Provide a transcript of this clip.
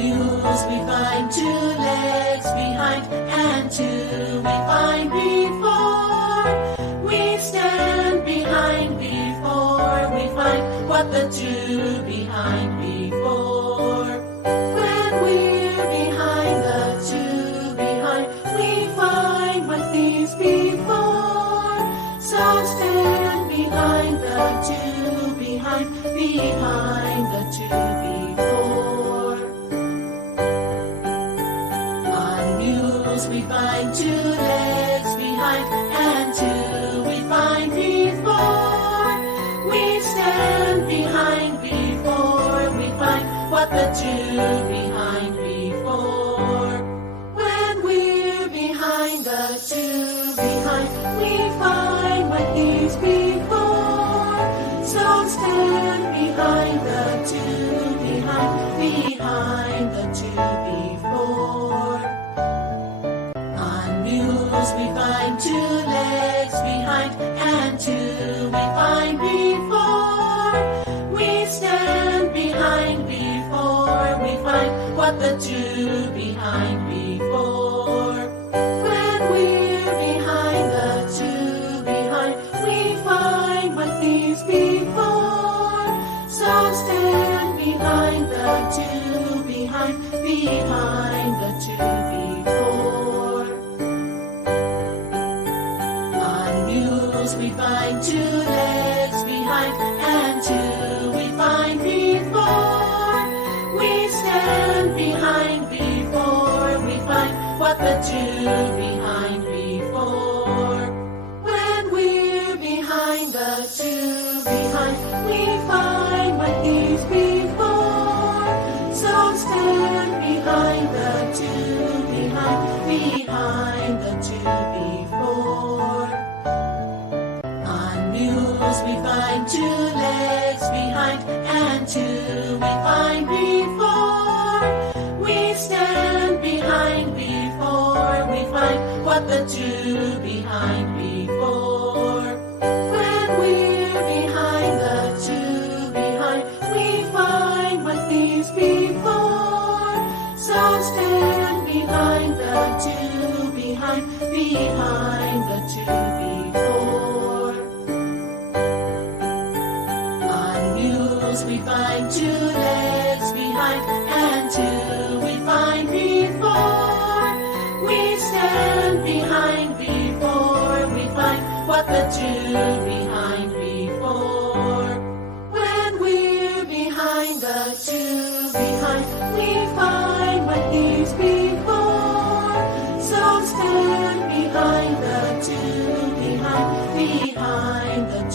mules we find, two legs behind and two we find before. We stand behind before we find what the two behind before. When we're behind the two behind, we find what these before. So stand behind the two behind the two before. On mules we find, two legs behind and two we find before. We stand behind before we find what the two behind before. When we're behind the two behind, we find what these before. So stand behind the two behind the two before. On mules we find, two legs behind and two we find before. We stand behind before we find what the two behind before. When we're behind the two behind, we find what these before. So stand behind the two behind the two before. On mules we find, two legs behind and two we find before. We stand behind before we find what the two behind before. When we're behind the two behind, we find what these before. So stand behind the two behind the two before. On mules we find, two legs behind and two we find before. We stand behind before we find what the two behind before. When we're behind the two behind, we find what these before. So stand behind the two behind the two before. On mules we find, two legs behind and two we find before. We stand behind before we find what the two behind before. When we're behind the two behind, we find what these before. So stand behind the two behind the